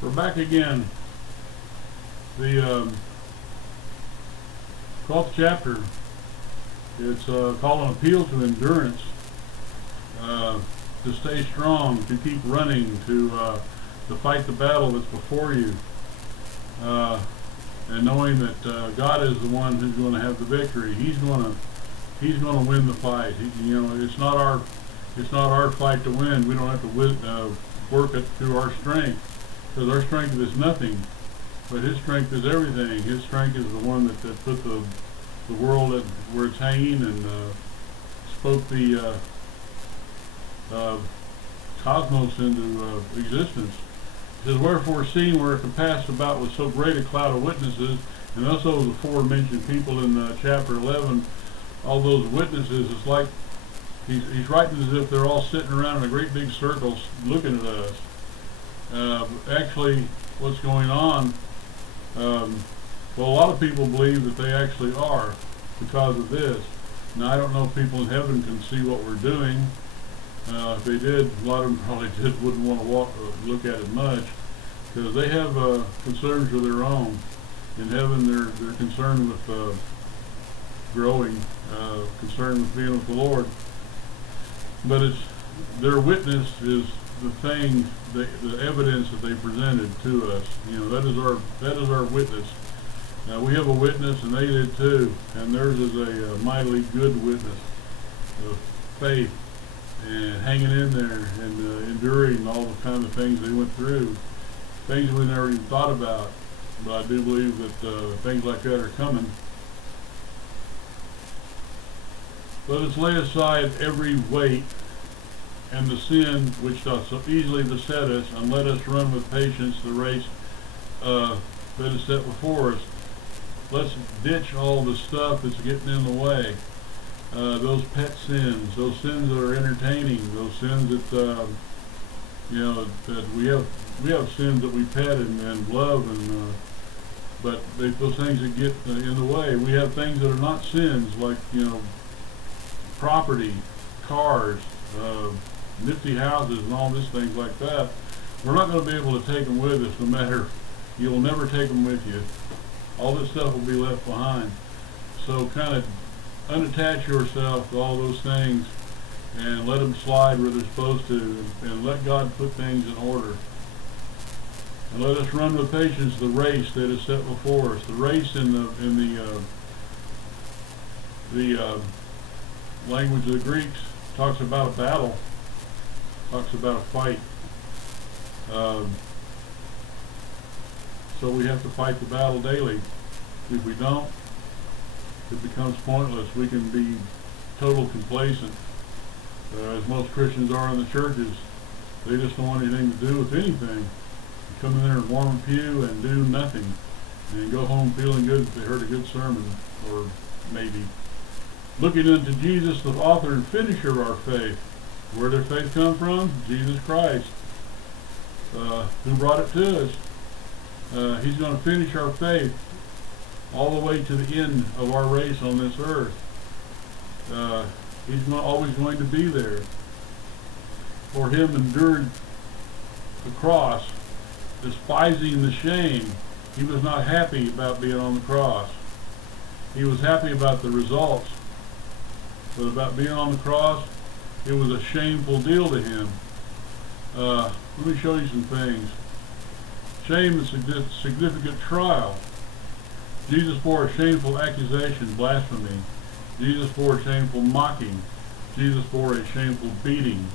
We're back again. The 12th chapter. It's called an appeal to endurance, to stay strong, to keep running, to fight the battle that's before you, and knowing that God is the one who's going to have the victory. He's going to win the fight. It's not our fight to win. We don't have to work it through our strength, because our strength is nothing, but His strength is everything. His strength is the one that put the world at where it's hanging, and spoke the cosmos into existence. It says, "Wherefore, seeing we're compassed about with so great a cloud of witnesses," and also the aforementioned people in chapter 11, all those witnesses, it's like he's writing as if they're all sitting around in a great big circle looking at us. Actually, what's going on, well, a lot of people believe that they actually are because of this. Now, I don't know if people in heaven can see what we're doing. If they did, a lot of them probably wouldn't want to look at it much, because they have concerns of their own. In heaven, they're concerned with growing, concerned with being with the Lord. But their witness is the thing, the evidence that they presented to us. That is our witness. Now, we have a witness, and they did too, and theirs is a mightily good witness of faith and hanging in there and enduring all the kind of things they went through, things we never even thought about. But I do believe that things like that are coming. Let us lay aside every weight and the sin which doth so easily beset us, and let us run with patience the race that is set before us. Let's ditch all the stuff that's getting in the way. Those pet sins, those sins that are entertaining, those sins that that we have sins that we pet and love, and but those things that get in the way. We have things that are not sins, like property, cars, nifty houses, and all these things like that. We're not going to be able to take them with us, no matter. You'll never take them with you. All this stuff will be left behind. So kind of unattach yourself to all those things and let them slide where they're supposed to, and let God put things in order. And let us run with patience the race that is set before us. The race in the language of the Greeks talks about a battle, talks about a fight. So we have to fight the battle daily. If we don't, it becomes pointless. We can be total complacent, as most Christians are in the churches. They just don't want anything to do with anything. They come in there and warm a pew and do nothing, and go home feeling good that they heard a good sermon, or maybe. Looking unto Jesus, the author and finisher of our faith. Where did faith come from? Jesus Christ, who brought it to us. He's going to finish our faith all the way to the end of our race on this earth. He's always going to be there. For Him endured the cross, despising the shame. He was not happy about being on the cross. He was happy about the results, but about being on the cross, it was a shameful deal to Him. Let me show you some things. Shame is a significant trial. Jesus bore a shameful accusation, blasphemy. Jesus bore a shameful mocking. Jesus bore a shameful beating.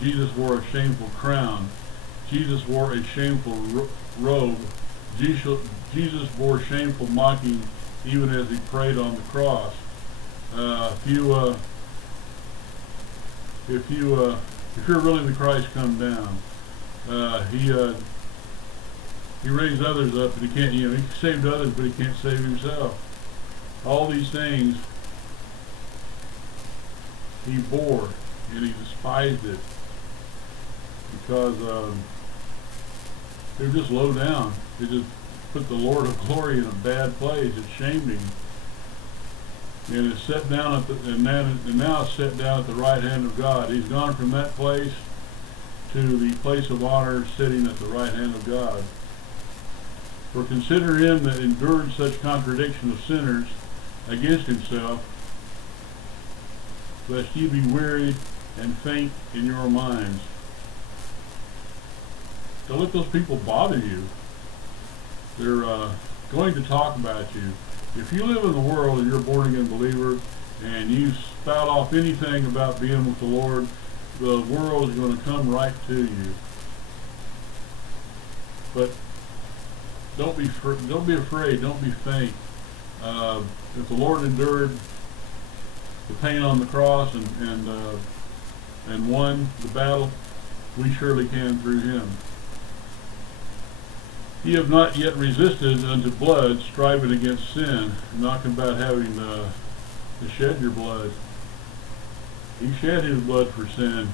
Jesus wore a shameful crown. Jesus wore a shameful robe. Jesus bore shameful mocking even as He prayed on the cross. If you're really the Christ come down, He raised others up, but He can't. He saved others, but He can't save Himself. All these things He bore, and He despised it because they're just low down. They just put the Lord of glory in a bad place. It shamed Him, and it's set down and now it's set down at the right hand of God. He's gone from that place to the place of honor, sitting at the right hand of God. For consider him that endured such contradiction of sinners against himself, lest ye be wearied and faint in your minds. Don't let those people bother you. They're going to talk about you. If you live in the world and you're a born-again believer and you spout off anything about being with the Lord, the world is going to come right to you. But don't be afraid. Don't be faint. If the Lord endured the pain on the cross and won the battle, we surely can through him. Ye have not yet resisted unto blood, striving against sin. I'm not about having to shed your blood. He shed his blood for sin,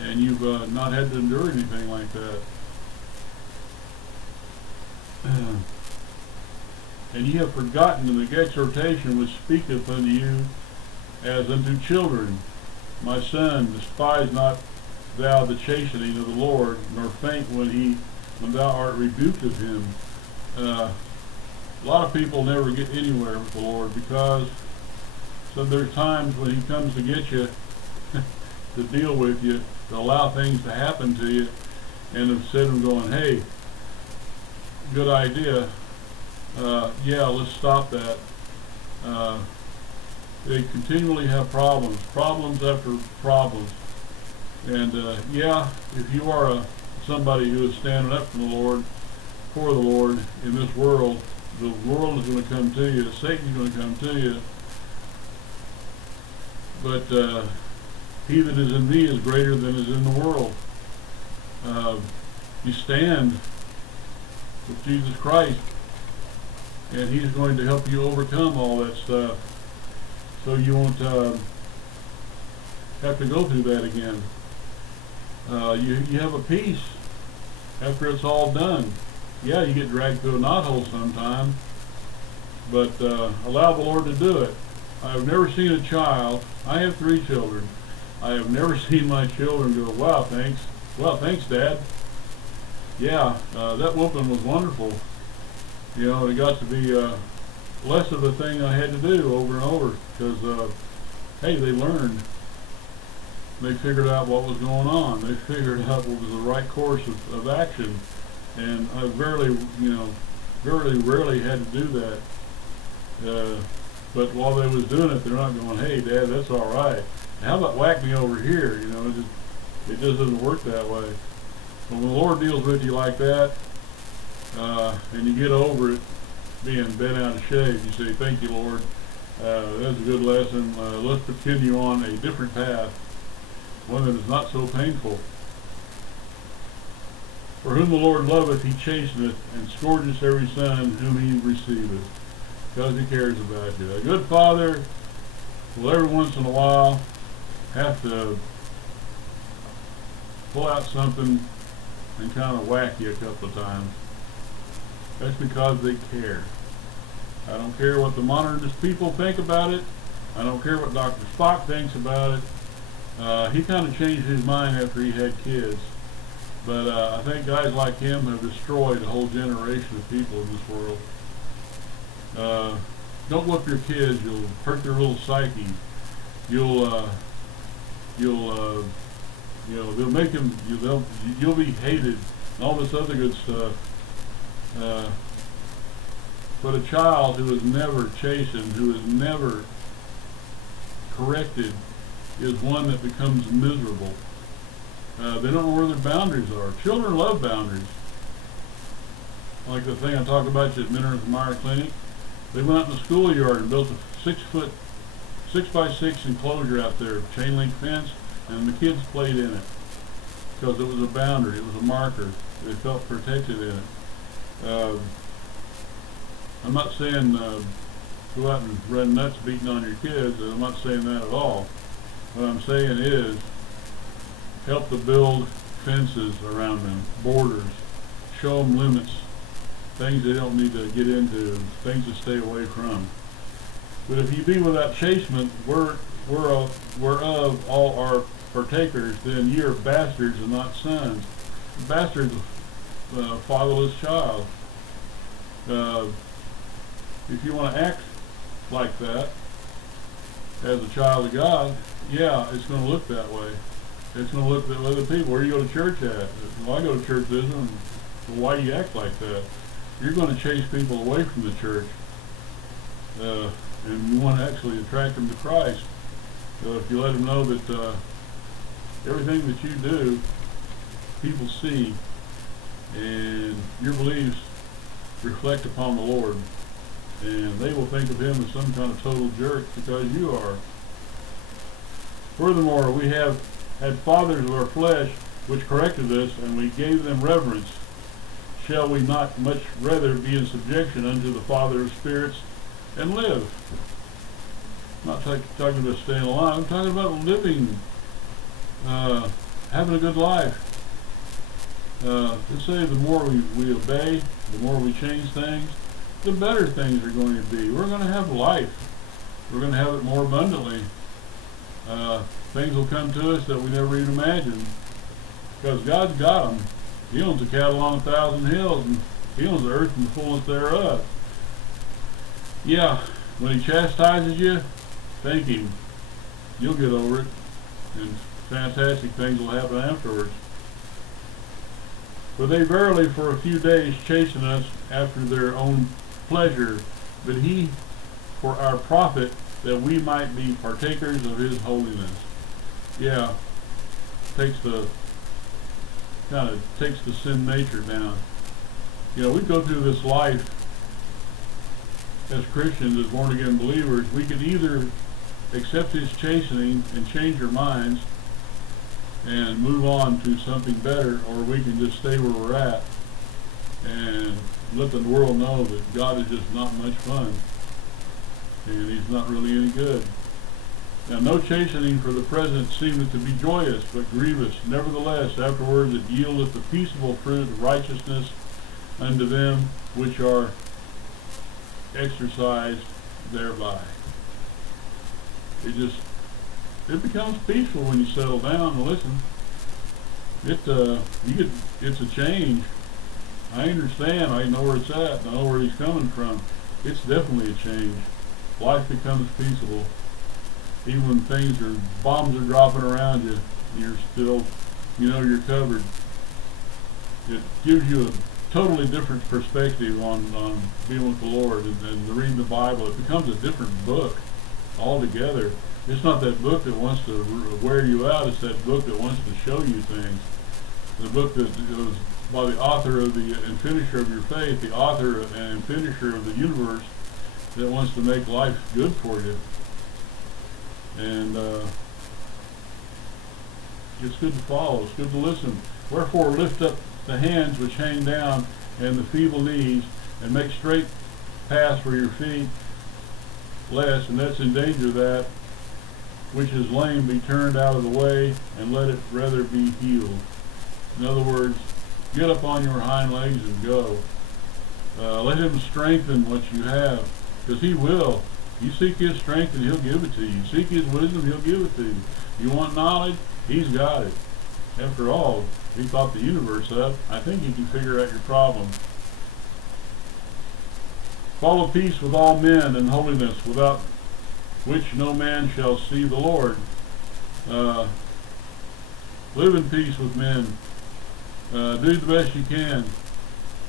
and you've not had to endure anything like that. And ye have forgotten the exhortation which speaketh unto you as unto children. My son, despise not thou the chastening of the Lord, nor faint when thou art rebuked of him. A lot of people never get anywhere with the Lord because there's times when he comes to get you, to deal with you, to allow things to happen to you, and instead of going, hey, good idea, yeah, let's stop that. They continually have problems after problems. And yeah, if you are somebody who is standing up for the Lord in this world, the world is going to come to you, Satan's going to come to you, but he that is in thee is greater than is in the world. You stand with Jesus Christ, and he's going to help you overcome all that stuff, so you won't have to go through that again. You have a peace after it's all done. Yeah, you get dragged through a knothole sometime, but allow the Lord to do it. I've never seen a child, I have 3 children, I have never seen my children go, wow, thanks. Well, thanks, Dad. Yeah, that whooping was wonderful. You know, it got to be less of a thing I had to do over and over, because, hey, they learned. They figured out what was going on. They figured out what was the right course of action. And I very rarely had to do that. But while they was doing it, they're not going, hey, Dad, that's all right. How about whack me over here? You know, it just doesn't work that way. But when the Lord deals with you like that, and you get over it, being bent out of shape, you say, thank you, Lord. That's a good lesson. Let's continue on a different path, one that is not so painful. For whom the Lord loveth, he chasteneth, and scourgeth every son whom he receiveth, because he cares about you. A good father will every once in a while have to pull out something and kind of whack you a couple of times. That's because they care. I don't care what the modernist people think about it. I don't care what Dr. Spock thinks about it. He kind of changed his mind after he had kids. But I think guys like him have destroyed a whole generation of people in this world. Don't whip your kids. You'll hurt their little psyche. You'll they'll make them. You'll be hated and all this other good stuff. But a child who is never chastened, who is never corrected, is one that becomes miserable. They don't know where their boundaries are. Children love boundaries. Like the thing I talked about at Minner Meyer Clinic. They went out in the schoolyard and built a 6x6 enclosure out there, chain link fence, and the kids played in it because it was a boundary, it was a marker. They felt protected in it. I'm not saying go out and run nuts beating on your kids. I'm not saying that at all. What I'm saying is help to build fences around them, borders, show them limits, things they don't need to get into, things to stay away from. But if you be without chastisement, whereof all our partakers, then ye are bastards and not sons. A bastard is a fatherless child. If you want to act like that as a child of God, yeah, it's going to look that way. It's going to look that way to people. Where do you go to church at? Well, I go to church this one. Well, why do you act like that? You're going to chase people away from the church. And you want to actually attract them to Christ. If you let them know that everything that you do, people see, and your beliefs reflect upon the Lord, and they will think of him as some kind of total jerk because you are. Furthermore, we have had fathers of our flesh which corrected us, and we gave them reverence. Shall we not much rather be in subjection unto the Father of spirits and live? I'm not talking about staying alive. I'm talking about living, having a good life. Let's say the more we obey, the more we change things, the better things are going to be. We're going to have life. We're going to have it more abundantly. Things will come to us that we never even imagined, because God's got them. He owns the cattle on 1,000 hills, and he owns the earth and the fullness thereof. Yeah, when he chastises you, thank him. You'll get over it, and fantastic things will happen afterwards. For they verily for a few days chasten us after their own pleasure, but he for our profit, that we might be partakers of his holiness. Yeah, kind of takes the sin nature down. You know, we go through this life as Christians, as born again believers. We can either accept his chastening and change our minds and move on to something better, or we can just stay where we're at and let the world know that God is just not much fun and he's not really any good. Now, no chastening for the present seemeth to be joyous, but grievous. Nevertheless, afterwards it yieldeth the peaceable fruit of righteousness unto them which are exercised thereby. It becomes peaceful when you settle down and listen. It's a change. I understand. I know where it's at. I know where he's coming from. It's definitely a change. Life becomes peaceable. Even when bombs are dropping around you, you're still, you're covered. It gives you a totally different perspective on being with the Lord and reading the Bible. It becomes a different book altogether. It's not that book that wants to wear you out. It's that book that wants to show you things. The book that was by the author of and finisher of your faith, the author and finisher of the universe, that wants to make life good for you. And it's good to follow. It's good to listen. Wherefore lift up the hands which hang down, and the feeble knees, and make straight paths for your feet, lest, and that's in danger, that which is lame be turned out of the way, and let it rather be healed. In other words, get up on your hind legs and go. Let him strengthen what you have, because he will. You seek his strength and he'll give it to you. Seek his wisdom, he'll give it to you. You want knowledge? He's got it. After all, he thought the universe up. I think he can figure out your problem. Follow peace with all men and holiness, without which no man shall see the Lord. Live in peace with men. Do the best you can.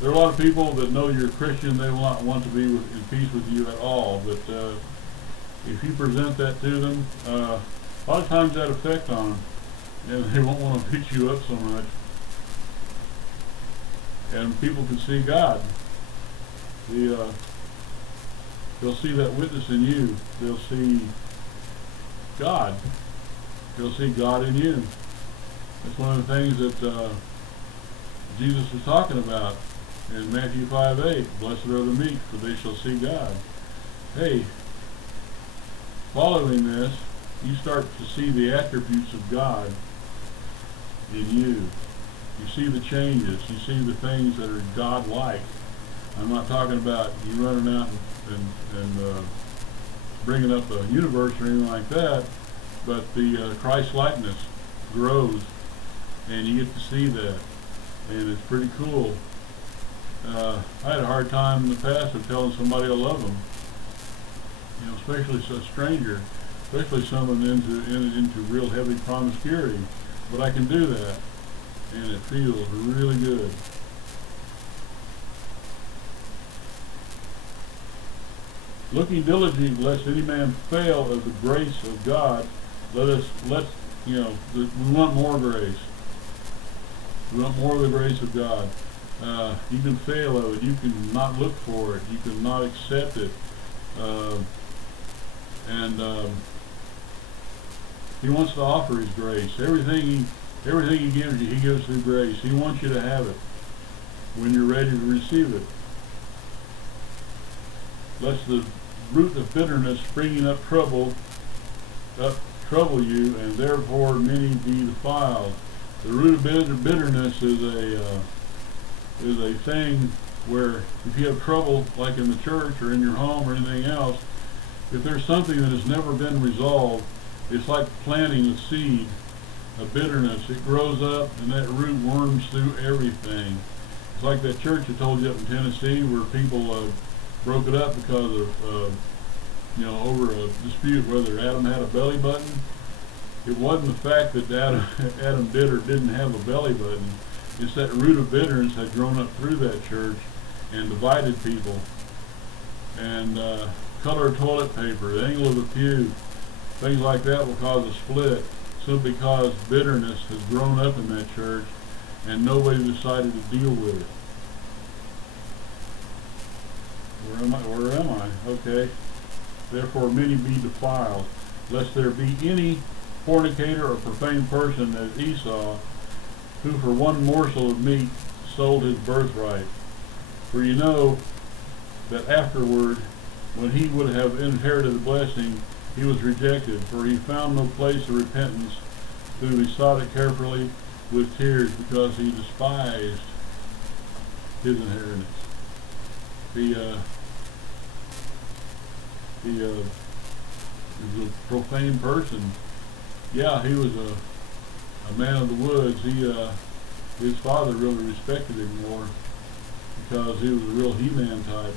There are a lot of people that know you're a Christian. They will not want to be in peace with you at all. But if you present that to them, a lot of times that effect on them, and they won't want to beat you up so much. And people can see God. They'll see that witness in you. They'll see God. They'll see God in you. That's one of the things that Jesus was talking about in Matthew 5:8. Blessed are the meek, for they shall see God. Hey, following this, you start to see the attributes of God in you. You see the changes. You see the things that are God-like. I'm not talking about you running out and bringing up a universe or anything like that, but the Christ-likeness. grows, and you get to see that, and it's pretty cool. I had a hard time in the past of telling somebody I love them, you know, especially a stranger, especially someone into real heavy promiscuity. But I can do that, and it feels really good. Looking diligently lest any man fail of the grace of God, we want more grace. We want more of the grace of God. You can fail of it. You can not look for it. You can not accept it. He wants to offer His grace. Everything He gives you, He gives through grace. He wants you to have it when you're ready to receive it. Lest the root of bitterness springing up trouble you, and therefore many be defiled. The root of bitterness is a thing where if you have trouble, like in the church or in your home or anything else, if there's something that has never been resolved, it's like planting a seed of bitterness. It grows up, and that root worms through everything. It's like that church I told you up in Tennessee where people broke it up because of over a dispute whether Adam had a belly button. It wasn't the fact that Adam did or didn't have a belly button. It's that root of bitterness had grown up through that church and divided people. And color of toilet paper, the angle of the pew, things like that will cause a split simply because bitterness has grown up in that church and nobody decided to deal with it. Where am I? Okay. Therefore many be defiled, lest there be any fornicator or profane person as Esau, who for one morsel of meat sold his birthright. For you know that afterward, when he would have inherited the blessing, he was rejected, for he found no place of repentance, though he sought it carefully with tears, because he despised his inheritance. He was a profane person. Yeah, he was a man of the woods. His father really respected him more because he was a real he-man type.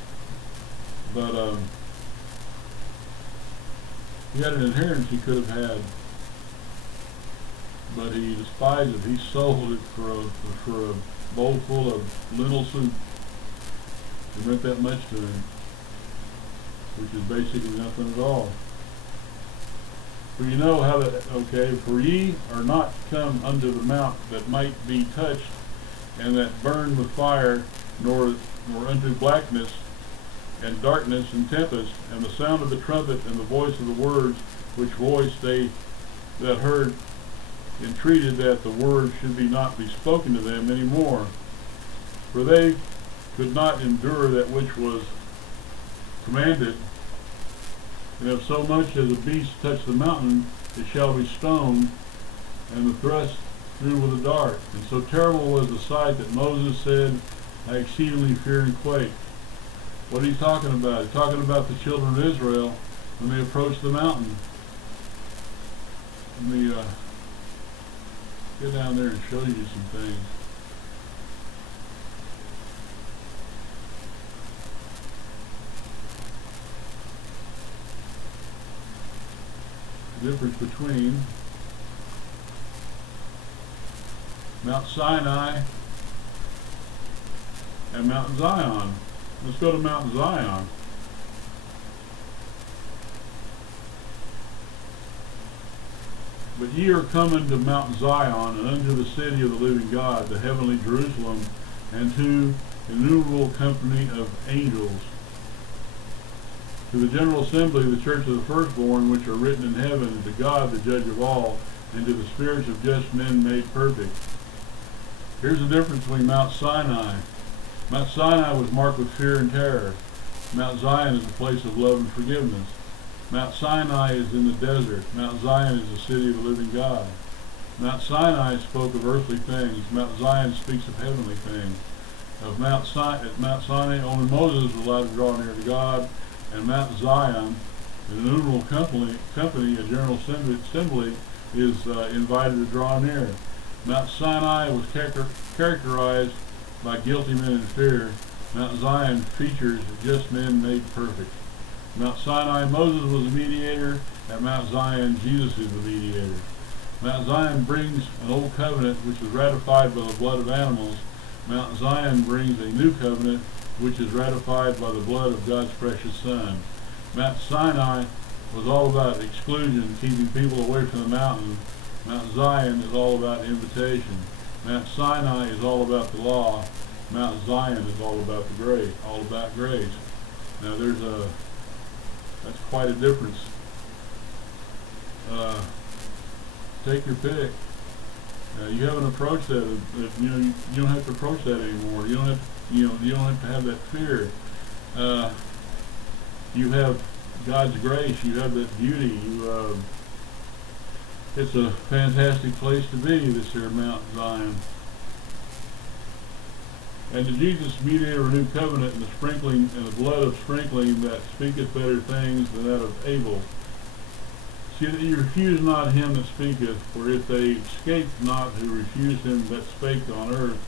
But he had an inheritance he could have had, but he despised it. He sold it for a bowl full of lentil soup. It meant that much to him, which is basically nothing at all. For you know how that, for ye are not come unto the mount that might be touched, and that burned with fire, nor unto blackness, and darkness, and tempest, and the sound of the trumpet, and the voice of the words, which voice they that heard entreated that the word should not be spoken to them any more. For they could not endure that which was commanded. And if so much as a beast touch the mountain, it shall be stoned, and the thrust through with a dart. And so terrible was the sight that Moses said, I exceedingly fear and quake. What are you talking about? He's talking about the children of Israel when they approached the mountain. Let me get down there and show you some things. The difference between Mount Sinai and Mount Zion. Let's go to Mount Zion. But ye are coming to Mount Zion, and unto the city of the living God, the heavenly Jerusalem, and to innumerable company of angels, to the general assembly of the church of the firstborn, which are written in heaven, and to God, the judge of all, and to the spirits of just men made perfect. Here's the difference between Mount Sinai. Mount Sinai was marked with fear and terror. Mount Zion is a place of love and forgiveness. Mount Sinai is in the desert. Mount Zion is the city of the living God. Mount Sinai spoke of earthly things. Mount Zion speaks of heavenly things. At Mount Sinai, only Moses was allowed to draw near to God. And Mount Zion, an innumerable company, a general assembly, is invited to draw near. Mount Sinai was characterized by guilty men in fear. Mount Zion features just men made perfect. Mount Sinai, Moses was the mediator. At Mount Zion, Jesus is the mediator. Mount Zion brings an old covenant which was ratified by the blood of animals. Mount Zion brings a new covenant which is ratified by the blood of God's precious Son. Mount Sinai was all about exclusion, keeping people away from the mountain. Mount Zion is all about invitation. Mount Sinai is all about the law. Mount Zion is all about the grace, all about grace. Now that's quite a difference. Take your pick. You haven't approached that. You don't have to approach that anymore. You don't have to have that fear. You have God's grace. You have that beauty. It's a fantastic place to be, this here Mount Zion. And to Jesus mediator a new covenant, and the sprinkling and the blood of sprinkling that speaketh better things than that of Abel. See that ye refuse not him that speaketh, for if they escaped not who refused him that spake on earth,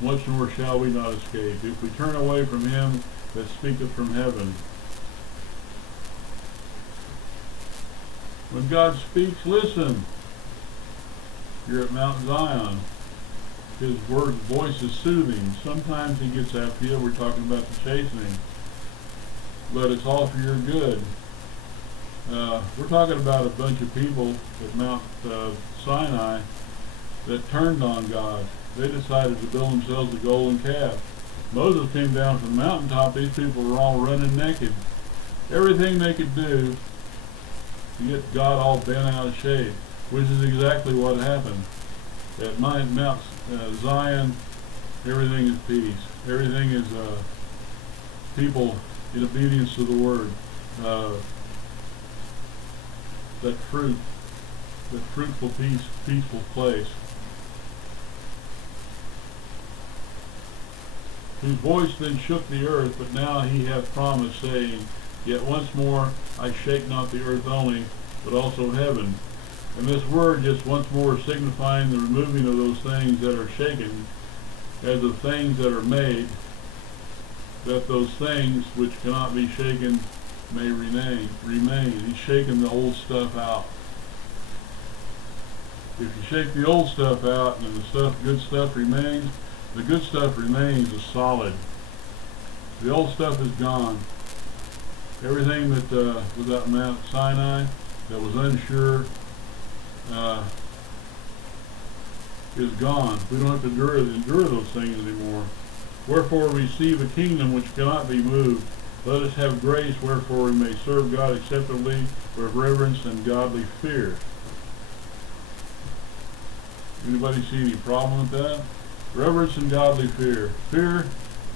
much more shall we not escape, if we turn away from him that speaketh from heaven. When God speaks, listen. You're at Mount Zion. His voice is soothing. Sometimes he gets after you. We're talking about the chastening. But it's all for your good. We're talking about a bunch of people at Mount Sinai that turned on God. They decided to build themselves a golden calf. Moses came down from the mountaintop. These people were all running naked. Everything they could do to get God all bent out of shape, which is exactly what happened. At Mount Zion, everything is peace. Everything is people in obedience to the Word. That fruitful, peaceful place. Whose voice then shook the earth, but now he hath promised, saying, Yet once more I shake not the earth only, but also heaven. And this word just once more signifying the removing of those things that are shaken, as of things that are made, that those things which cannot be shaken may remain. He's shaking the old stuff out. If you shake the old stuff out and the good stuff remains, the good stuff remains as solid. The old stuff is gone. Everything that was at Mount Sinai that was unsure is gone. We don't have to endure those things anymore. Wherefore receive a kingdom which cannot be moved. Let us have grace wherefore we may serve God acceptably with reverence and godly fear. Anybody see any problem with that? Reverence and godly fear. Fear,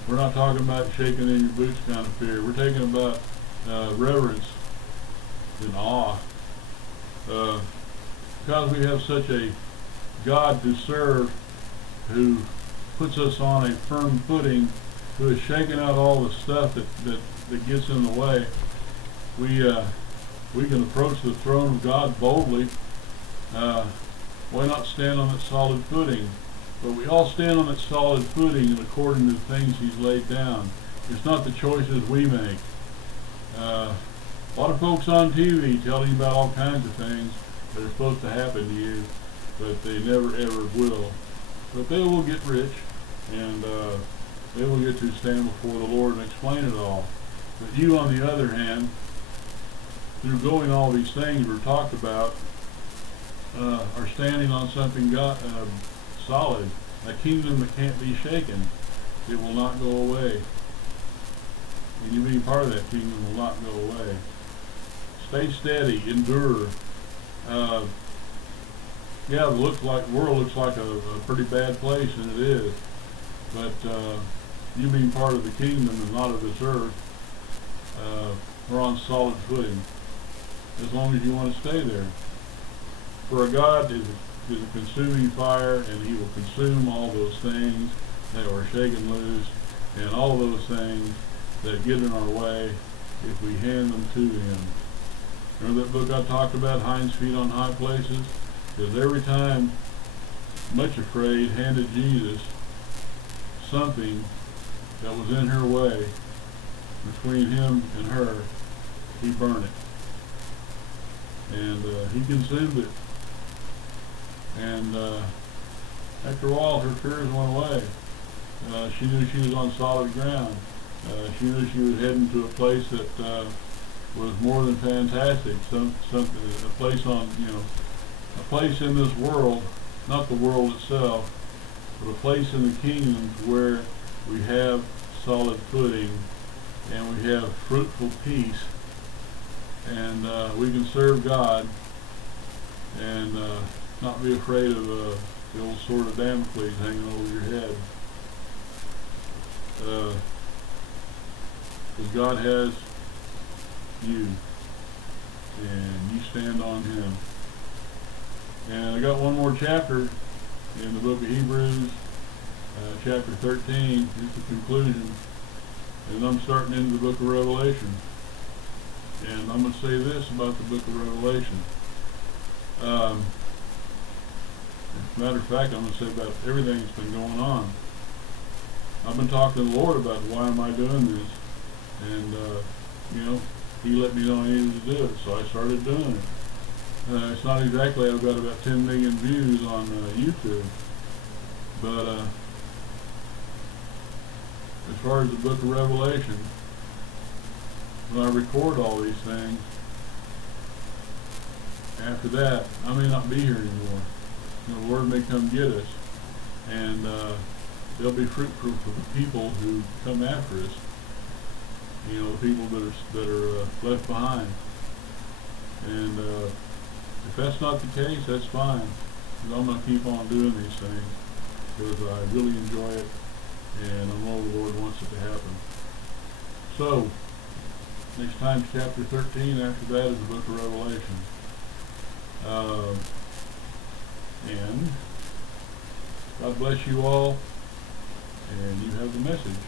we're not talking about shaking in your boots kind of fear. We're talking about reverence and awe. Because we have such a God to serve who puts us on a firm footing, who has shaken out all the stuff that gets in the way, we can approach the throne of God boldly. Why not stand on that solid footing? But we all stand on that solid footing according to the things he's laid down. It's not the choices we make. A lot of folks on TV telling you about all kinds of things that are supposed to happen to you, but they never ever will. But they will get rich, and they will get to stand before the Lord and explain it all. But you, on the other hand, through going all these things we're talked about, are standing on something solid, a kingdom that can't be shaken. It will not go away. And you being part of that kingdom will not go away. Stay steady, endure. Yeah, the world looks like a pretty bad place, and it is. But you being part of the kingdom and not of this earth, we're on solid footing, as long as you want to stay there. For a God is a consuming fire, and he will consume all those things that were shaken loose, and all those things that get in our way if we hand them to him. Remember that book I talked about, Hind's Feet on High Places? Because every time, much afraid, handed Jesus something that was in her way, between him and her, he burned it. And he consumed it. And after a while, her fears went away. She knew she was on solid ground. She knew she was heading to a place that was more than fantastic. A place on, a place in this world, not the world itself, but a place in the kingdom where we have solid footing and we have fruitful peace, and we can serve God and not be afraid of the old sword of Damocles hanging over your head. Because God has you, and you stand on Him. And I got one more chapter in the book of Hebrews, chapter 13, is the conclusion, and I'm starting into the book of Revelation. And I'm going to say this about the book of Revelation. As a matter of fact, I'm going to say about everything that's been going on. I've been talking to the Lord about why am I doing this, and He let me know I needed to do it, so I started doing it. It's not exactly, I've got about 10 million views on YouTube, but as far as the book of Revelation, when I record all these things, after that, I may not be here anymore. The Lord may come get us, and they'll be fruitful for the people who come after us. The people that are left behind. And if that's not the case, that's fine. I'm going to keep on doing these things because I really enjoy it, and I know the Lord wants it to happen. So, next time's chapter 13. After that is the book of Revelation. And God bless you all, and you have the message.